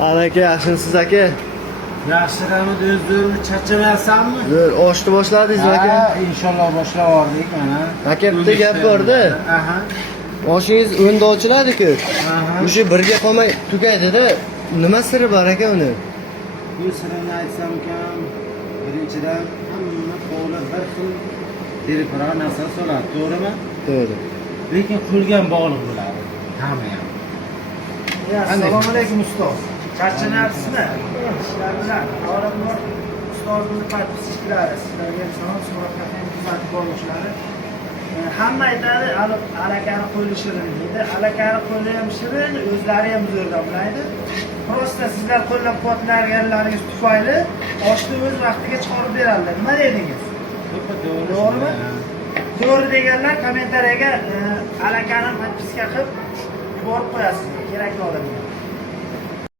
Aka, yaxshimisiz aka? Yaxshirami, o'zini charchamayapsanmi? Zo'r, oshni boshladingizmi aka? Ha, inshaalloh boshlab yubordik mana. Aka, bitta gap bor-da. Aha. Oshingiz o'nda ochiladi-ku. Aha. O'sha birga qolmay tugaydi-da. Nima siri bor aka uni? Bu sirini aytsam ekan, birinchidan hamma qo'li bir xil telefon narsa soladi, to'g'rimi? To'g'ri. Lekin qulgan bog'liq bo'ladi. Hamma ham. Assalomu alaykum ustoz. Charchanayapsizmi? Ishlar bilan. Avvalambor ustozimizni podpischiklari sizlarga salom so'rab kuzatib borishlari. Hamma aytadi, alakani qo'li shirin deydi. Alakani qo'li ham shirin, o'zlari ham zo'r damlaydi. Prosta sizlar qo'llab-quvvatlaganlaringiz tufayli oshni o'z vaqtiga chiqarib beradilar. Nima dedingiz? To'g'rimi? To'g'ri deganlar kommentariyaga alakani podpiska qilib yuborib qo'yasizlar kerakli odamga.